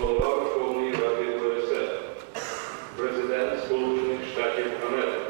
Голова Верховної Ради УССР, Президент Сполучених Штатів Америки.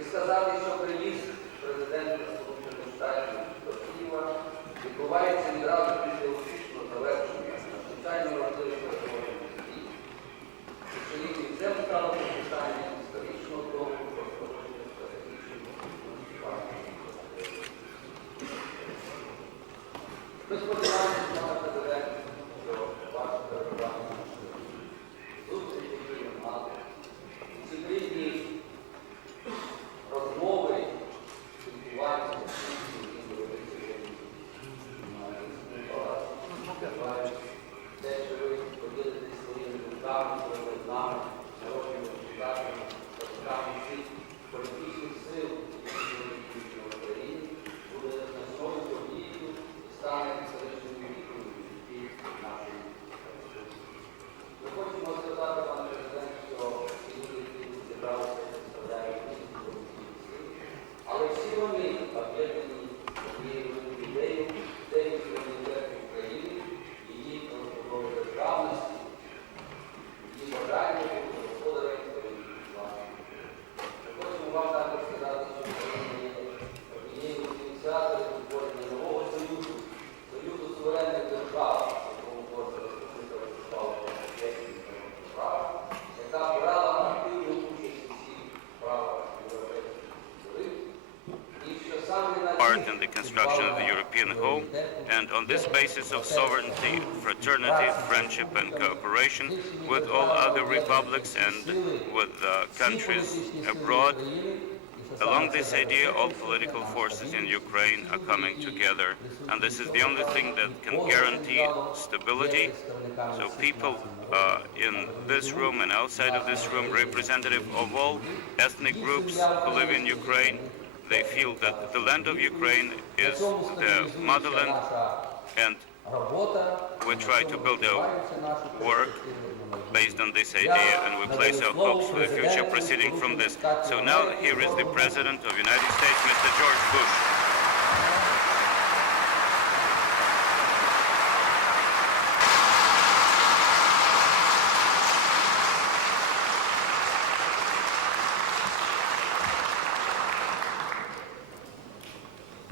І сказати, що приїзд президента Сполучених Штатів до Києва відбувається відразу після успішного завершення надзвичайно важливих переговорних дій. І що їх цим стало підписання історичного договору про скорочення стратегічних партій. Ми сподіваємося, пане президент, що ваше перебування зустрічі, які ви мали, ці плідні розмови, спілкування, те, що ви поділитесь своїми думками, своїми знами, народними депутатами, представниками всіх політичних сил, які в Україні, буде значною подією і стане історичною відповіддю в житті нашої республіки. Ми хочемо сказати, пане президент, що всі люди, які тут зібралися, представляють різні політичні сили, але всі вони об'єднані однією ідеєю, ідеєю суверенітету України, її розбудови державності, її бажання бути господарем своїх власних. Ми хочемо вам також сказати, що Україна є однією з ініціаторів утворення нового союзу, союзу суверенних держав, якому творча республіка виступала по права, яка брала активну участь у всіх справах європейських союзів. Part in the construction of the European home, and on this basis of sovereignty, fraternity, friendship and cooperation with all other republics and with countries abroad, along this idea all political forces in Ukraine are coming together, and this is the only thing that can guarantee stability. So people in this room and outside of this room, representative of all ethnic groups who live in Ukraine, they feel that the land of Ukraine is the motherland, and we try to build our work based on this idea, and we place our hopes for the future proceeding from this. So now here is the President of the United States, Mr. George Bush.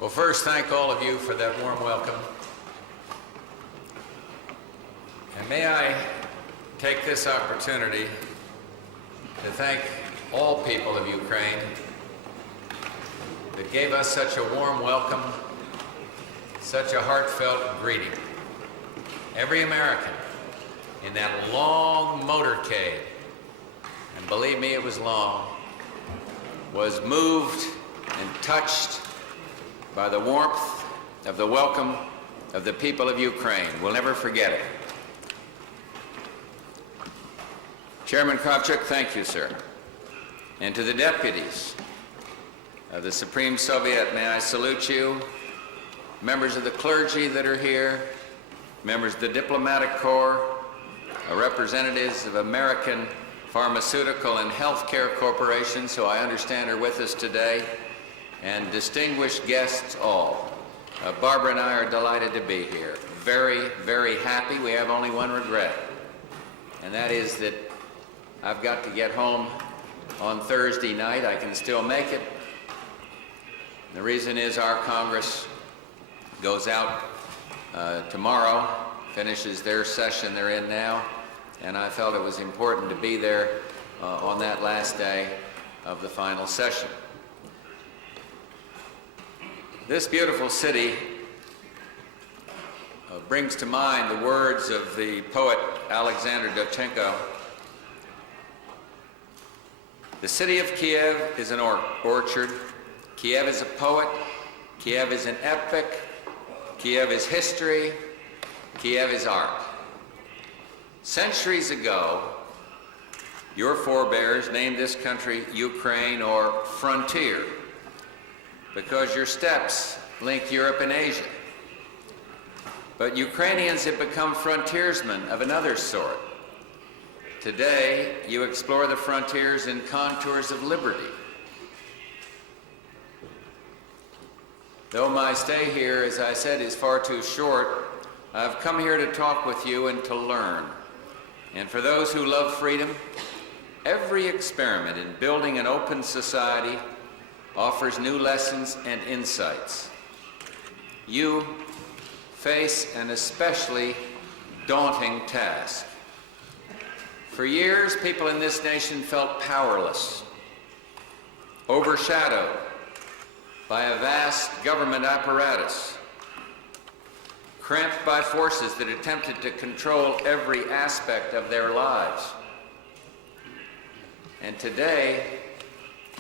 Well, first, thank all of you for that warm welcome. And may I take this opportunity to thank all people of Ukraine that gave us such a warm welcome, such a heartfelt greeting. Every American in that long motorcade, and believe me, it was long, was moved and touched by the warmth of the welcome of the people of Ukraine. We'll never forget it. Chairman Kravchuk, thank you, sir. And to the deputies of the Supreme Soviet, may I salute you, members of the clergy that are here, members of the diplomatic corps, representatives of American pharmaceutical and healthcare corporations, who I understand are with us today, and distinguished guests all. Barbara and I are delighted to be here. Very, very happy. We have only one regret, and that is that I've got to get home on Thursday night. I can still make it. The reason is our Congress goes out tomorrow, finishes their session they're in now, and I felt it was important to be there on that last day of the final session. This beautiful city brings to mind the words of the poet Alexander Dovchenko. The city of Kiev is an orchard. Kiev is a poet. Kiev is an epic. Kiev is history. Kiev is art. Centuries ago, your forebears named this country Ukraine, or frontier, because your steppes link Europe and Asia. But Ukrainians have become frontiersmen of another sort. Today, you explore the frontiers and contours of liberty. Though my stay here, as I said, is far too short, I've come here to talk with you and to learn. And for those who love freedom, every experiment in building an open society offers new lessons and insights. You face an especially daunting task. For years, people in this nation felt powerless, overshadowed by a vast government apparatus, cramped by forces that attempted to control every aspect of their lives. And today,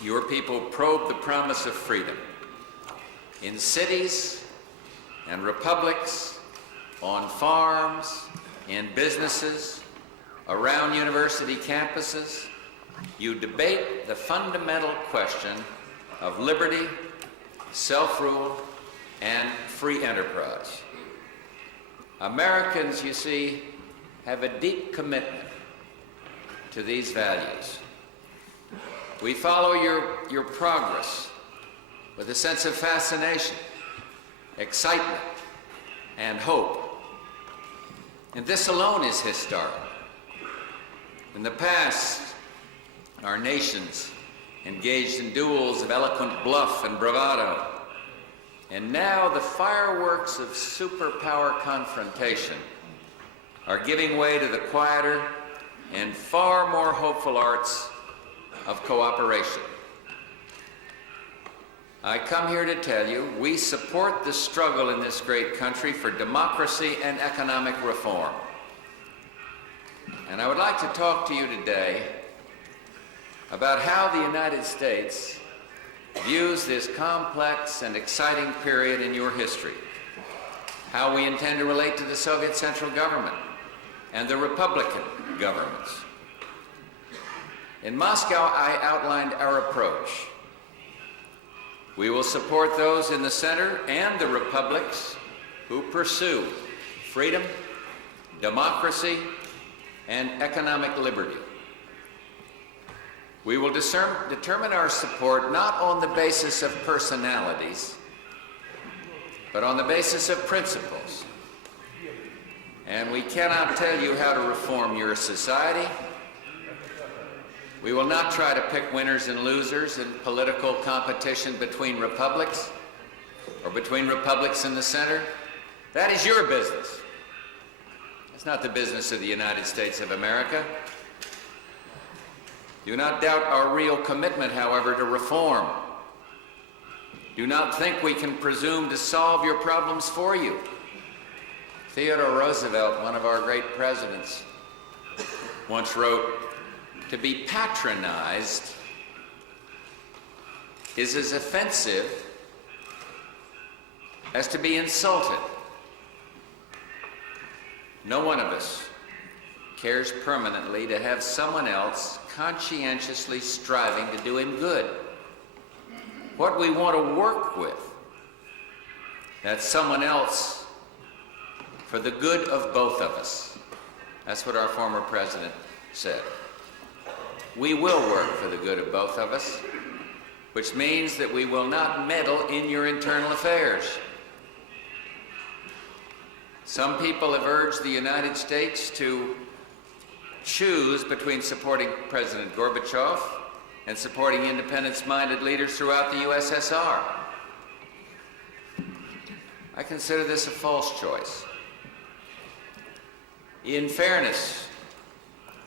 your people probe the promise of freedom in cities and republics, on farms, in businesses, around university campuses. You debate the fundamental question of liberty, self-rule, and free enterprise. Americans, you see, have a deep commitment to these values. We follow your progress with a sense of fascination, excitement, and hope. And this alone is historic. In the past, our nations engaged in duels of eloquent bluff and bravado. And now the fireworks of superpower confrontation are giving way to the quieter and far more hopeful arts of cooperation. I come here to tell you we support the struggle in this great country for democracy and economic reform. And I would like to talk to you today about how the United States views this complex and exciting period in your history, how we intend to relate to the Soviet Central Government and the Republican governments. In Moscow, I outlined our approach. We will support those in the center and the republics who pursue freedom, democracy, and economic liberty. We will determine our support not on the basis of personalities, but on the basis of principles. And we cannot tell you how to reform your society. We will not try to pick winners and losers in political competition between republics or between republics in the center. That is your business. It's not the business of the United States of America. Do not doubt our real commitment, however, to reform. Do not think we can presume to solve your problems for you. Theodore Roosevelt, one of our great presidents, once wrote, "To be patronized is as offensive as to be insulted." No one of us cares permanently to have someone else conscientiously striving to do him good. What we want to work with, that's someone else for the good of both of us. That's what our former president said. We will work for the good of both of us, which means that we will not meddle in your internal affairs. Some people have urged the United States to choose between supporting President Gorbachev and supporting independence-minded leaders throughout the USSR. I consider this a false choice. In fairness,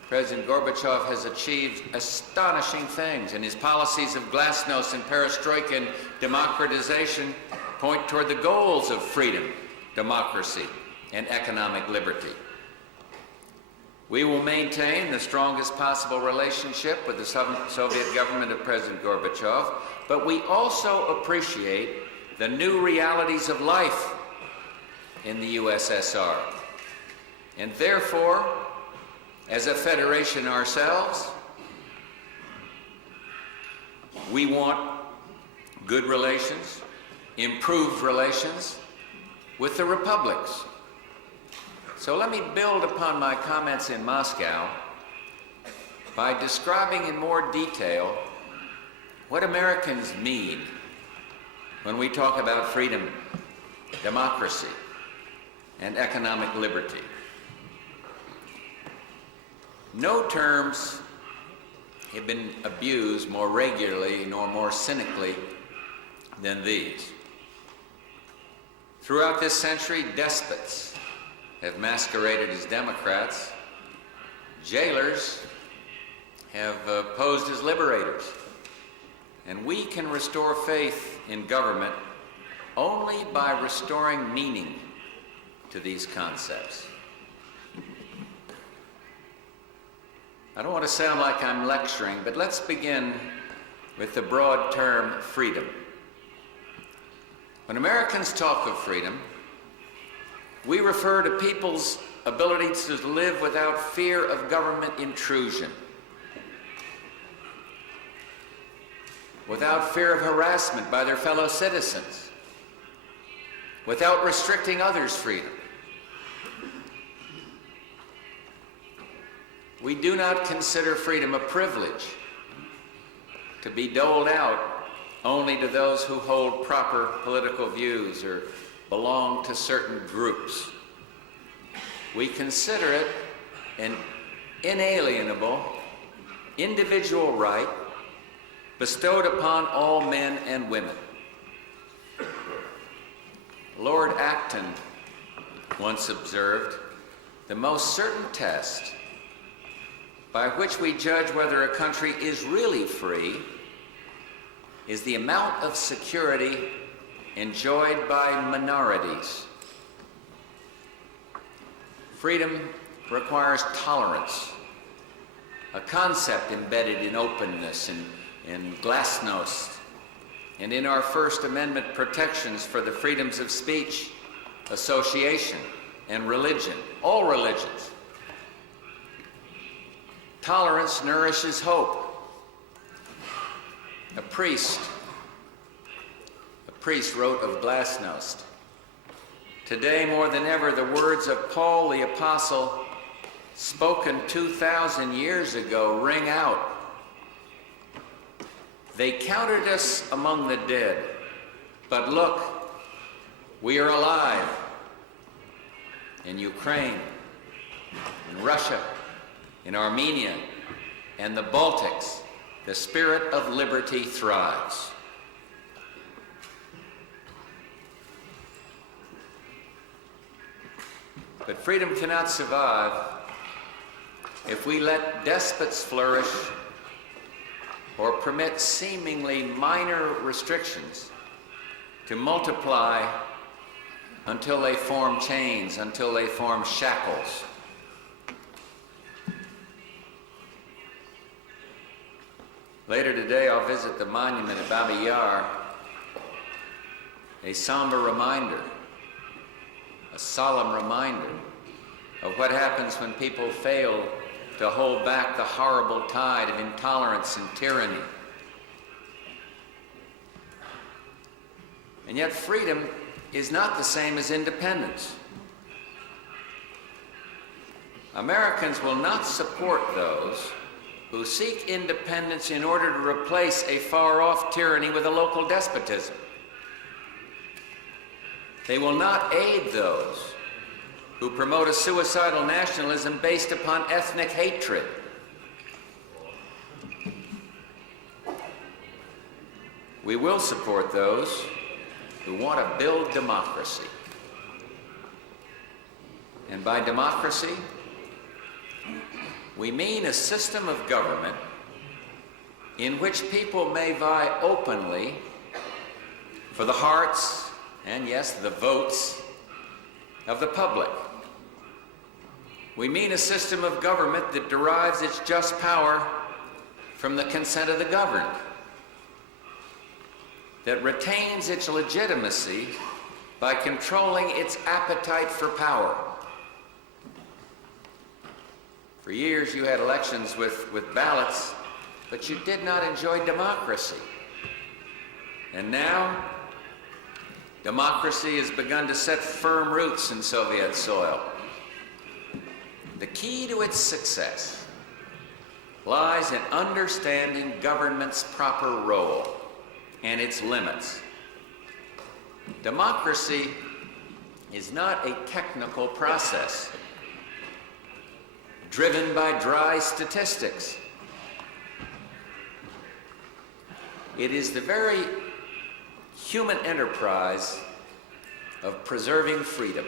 President Gorbachev has achieved astonishing things, and his policies of glasnost and perestroika and democratization point toward the goals of freedom, democracy, and economic liberty. We will maintain the strongest possible relationship with the Soviet government of President Gorbachev, but we also appreciate the new realities of life in the USSR. And therefore, as a federation ourselves, we want good relations, improved relations with the republics. So let me build upon my comments in Moscow by describing in more detail what Americans mean when we talk about freedom, democracy, and economic liberty. No terms have been abused more regularly nor more cynically than these. Throughout this century, despots have masqueraded as Democrats. Jailers have posed as liberators. And we can restore faith in government only by restoring meaning to these concepts. I don't want to sound like I'm lecturing, but let's begin with the broad term freedom. When Americans talk of freedom, we refer to people's ability to live without fear of government intrusion, without fear of harassment by their fellow citizens, without restricting others' freedom. We do not consider freedom a privilege to be doled out only to those who hold proper political views or belong to certain groups. We consider it an inalienable individual right bestowed upon all men and women. Lord Acton once observed, "The most certain test by which we judge whether a country is really free is the amount of security enjoyed by minorities." Freedom requires tolerance, a concept embedded in openness and in glasnost, and in our First Amendment protections for the freedoms of speech, association, and religion, all religions. Tolerance nourishes hope. A priest wrote of glasnost, "Today, more than ever, the words of Paul the Apostle spoken 2,000 years ago ring out. They counted us among the dead, but look, we are alive. In Ukraine, in Russia, in Armenia, and the Baltics, the spirit of liberty thrives. But freedom cannot survive if we let despots flourish or permit seemingly minor restrictions to multiply until they form chains, until they form shackles. Later today, I'll visit the monument at Babi Yar, a somber reminder, a solemn reminder of what happens when people fail to hold back the horrible tide of intolerance and tyranny. And yet freedom is not the same as independence. Americans will not support those who seek independence in order to replace a far-off tyranny with a local despotism. They will not aid those who promote a suicidal nationalism based upon ethnic hatred. We will support those who want to build democracy. And by democracy, we mean a system of government in which people may vie openly for the hearts and, yes, the votes of the public. We mean a system of government that derives its just power from the consent of the governed, that retains its legitimacy by controlling its appetite for power. For years you had elections with ballots, but you did not enjoy democracy. And now, democracy has begun to set firm roots in Soviet soil. The key to its success lies in understanding government's proper role and its limits. Democracy is not a technical process driven by dry statistics. It is the very human enterprise of preserving freedom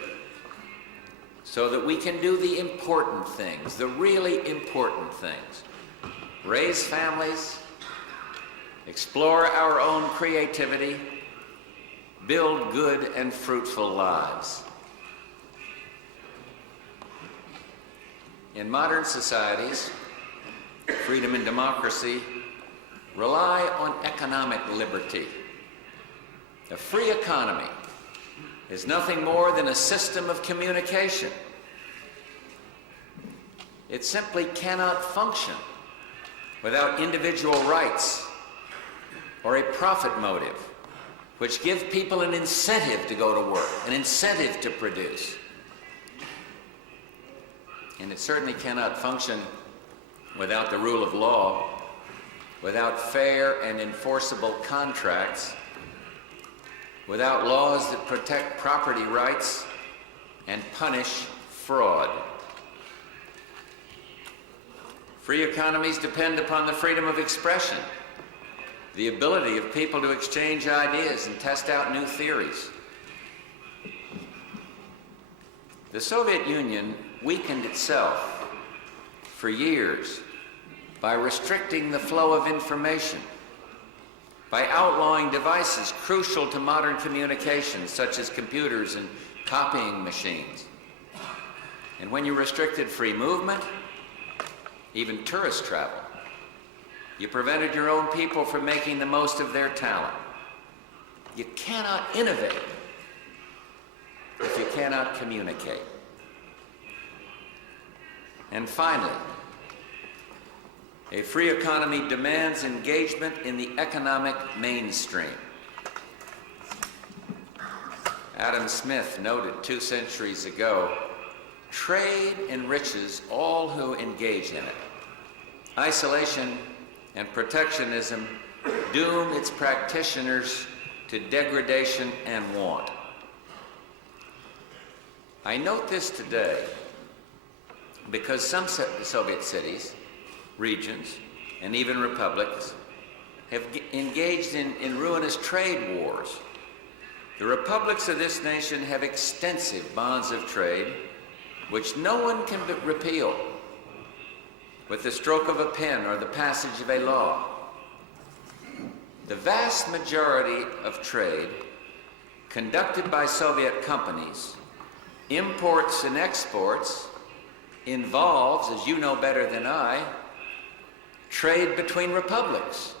so that we can do the important things, the really important things. Raise families, explore our own creativity, build good and fruitful lives. In modern societies, freedom and democracy rely on economic liberty. A free economy is nothing more than a system of communication. It simply cannot function without individual rights or a profit motive, which give people an incentive to go to work, an incentive to produce. And it certainly cannot function without the rule of law, without fair and enforceable contracts, without laws that protect property rights and punish fraud. Free economies depend upon the freedom of expression, the ability of people to exchange ideas and test out new theories. The Soviet Union weakened itself for years by restricting the flow of information, by outlawing devices crucial to modern communications, such as computers and copying machines. And when you restricted free movement, even tourist travel, you prevented your own people from making the most of their talent. You cannot innovate if you cannot communicate. And finally, a free economy demands engagement in the economic mainstream. Adam Smith noted 2 centuries ago trade enriches all who engage in it. Isolation and protectionism doom its practitioners to degradation and want. I note this today because some Soviet cities, regions, and even republics have engaged in ruinous trade wars. The republics of this nation have extensive bonds of trade which no one can repeal with the stroke of a pen or the passage of a law. The vast majority of trade conducted by Soviet companies, imports and exports, involves, as you know better than I, trade between republics.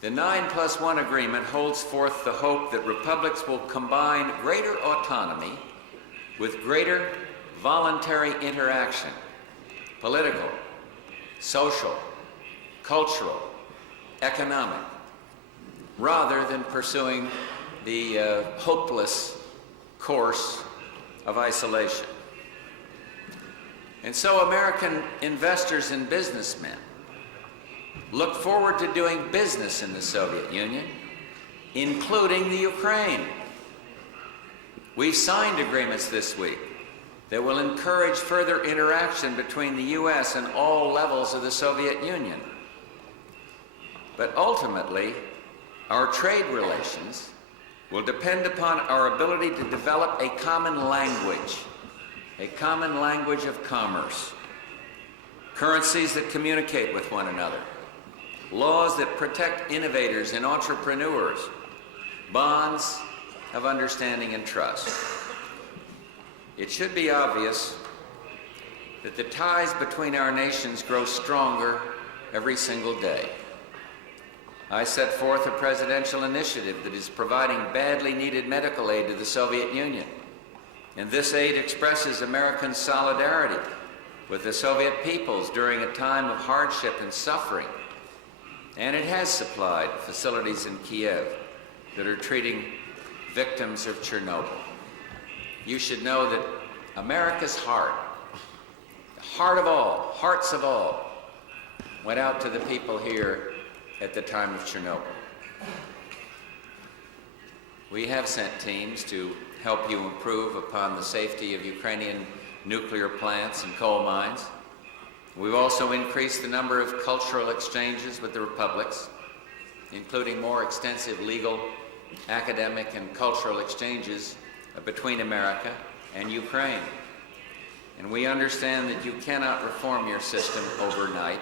The 9+1 agreement holds forth the hope that republics will combine greater autonomy with greater voluntary interaction, political, social, cultural, economic, rather than pursuing the hopeless course of isolation. And so American investors and businessmen look forward to doing business in the Soviet Union, including the Ukraine. We've signed agreements this week that will encourage further interaction between the U.S. and all levels of the Soviet Union. But ultimately, our trade relations will depend upon our ability to develop a common language of commerce, currencies that communicate with one another, laws that protect innovators and entrepreneurs, bonds of understanding and trust. It should be obvious that the ties between our nations grow stronger every single day. I set forth a presidential initiative that is providing badly needed medical aid to the Soviet Union. And this aid expresses American solidarity with the Soviet peoples during a time of hardship and suffering. And it has supplied facilities in Kiev that are treating victims of Chernobyl. You should know that America's heart, the heart of all, hearts of all, went out to the people here at the time of Chernobyl. We have sent teams to help you improve upon the safety of Ukrainian nuclear plants and coal mines. We've also increased the number of cultural exchanges with the republics, including more extensive legal, academic, and cultural exchanges between America and Ukraine. And we understand that you cannot reform your system overnight.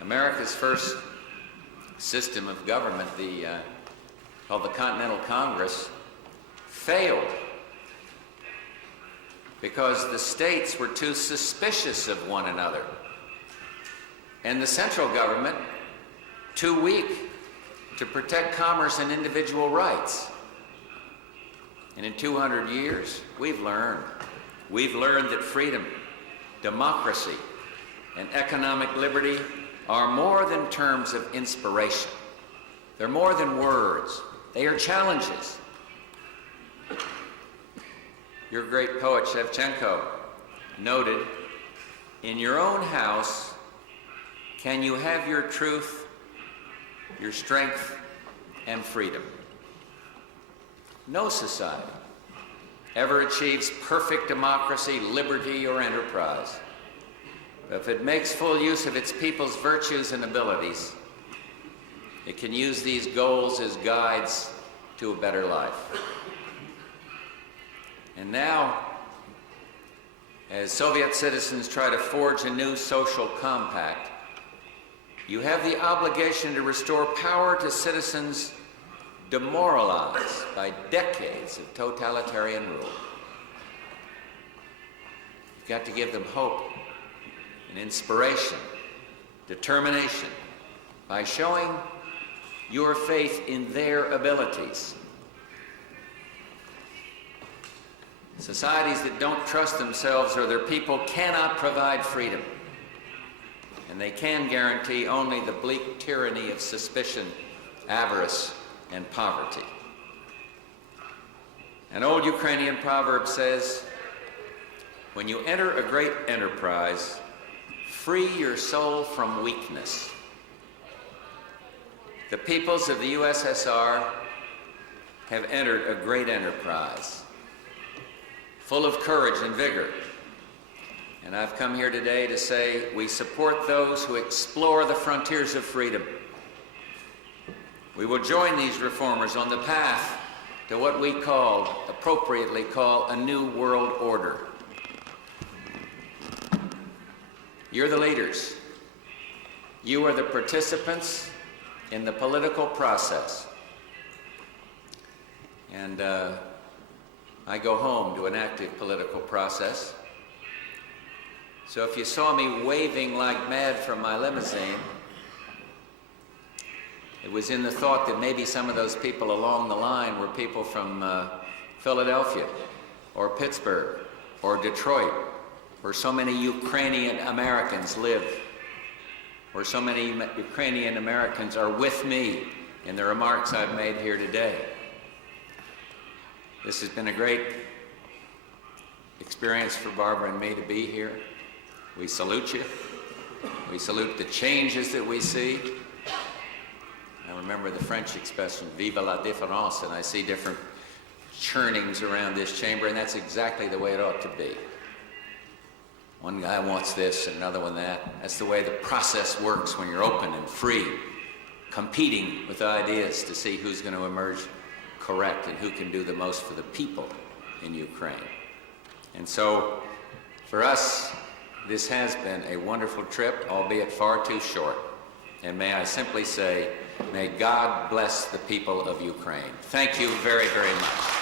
America's first system of government, called the Continental Congress, failed because the states were too suspicious of one another, and the central government too weak to protect commerce and individual rights. And in 200 years, we've learned that freedom, democracy, and economic liberty are more than terms of inspiration. They're more than words. They are challenges. Your great poet Shevchenko noted, "In your own house, can you have your truth, your strength, and freedom?" No society ever achieves perfect democracy, liberty, or enterprise. But if it makes full use of its people's virtues and abilities, it can use these goals as guides to a better life. And now, as Soviet citizens try to forge a new social compact, you have the obligation to restore power to citizens demoralized by decades of totalitarian rule. You've got to give them hope and inspiration, determination, by showing your faith in their abilities. Societies that don't trust themselves or their people cannot provide freedom, and they can guarantee only the bleak tyranny of suspicion, avarice, and poverty. An old Ukrainian proverb says, when you enter a great enterprise, free your soul from weakness. The peoples of the USSR have entered a great enterprise, full of courage and vigor. And I've come here today to say we support those who explore the frontiers of freedom. We will join these reformers on the path to what we appropriately call a new world order. You're the leaders. You are the participants in the political process. And I go home to an active political process. So if you saw me waving like mad from my limousine, it was in the thought that maybe some of those people along the line were people from Philadelphia or Pittsburgh or Detroit, where so many Ukrainian Americans live, where so many Ukrainian Americans are with me in the remarks I've made here today. This has been a great experience for Barbara and me to be here. We salute you. We salute the changes that we see. I remember the French expression, vive la différence, and I see different churnings around this chamber, and that's exactly the way it ought to be. One guy wants this, and another one that. That's the way the process works when you're open and free, competing with ideas to see who's going to emerge correct and who can do the most for the people in Ukraine. And so, for us, this has been a wonderful trip, albeit far too short. And may I simply say, may God bless the people of Ukraine. Thank you very, very much.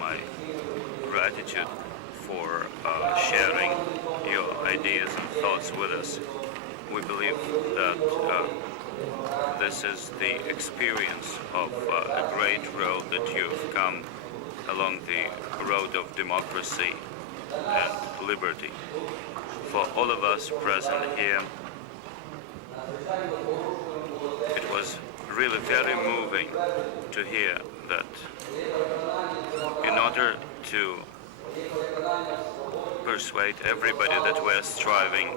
My gratitude for sharing your ideas and thoughts with us. We believe that this is the experience of a great road that you've come along the road of democracy and liberty. For all of us present here, it was really very moving to hear that in order to persuade everybody that we're striving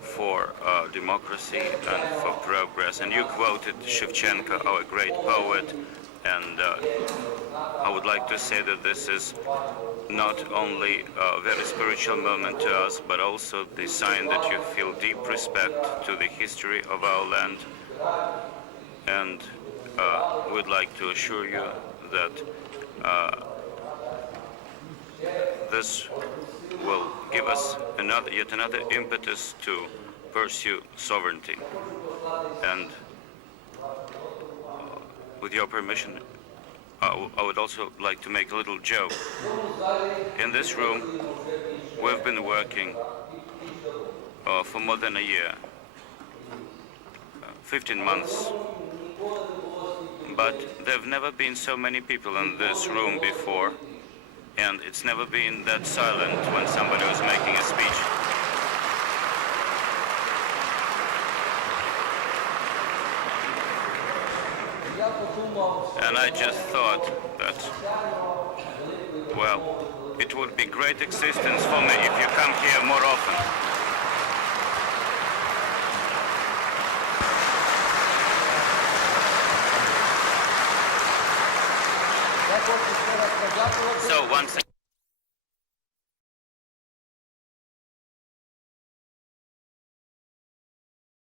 for democracy and for progress, and you quoted Shevchenko, our great poet, and I would like to say that this is not only a very spiritual moment to us, but also the sign that you feel deep respect to the history of our land, and we'd like to assure you that this will give us yet another impetus to pursue sovereignty. And with your permission, I would also like to make a little joke. In this room, we've been working for more than a year, 15 months. But there have never been so many people in this room before, and it's never been that silent when somebody was making a speech. And I just thought that, well, it would be great existence for me if you come here more often. So once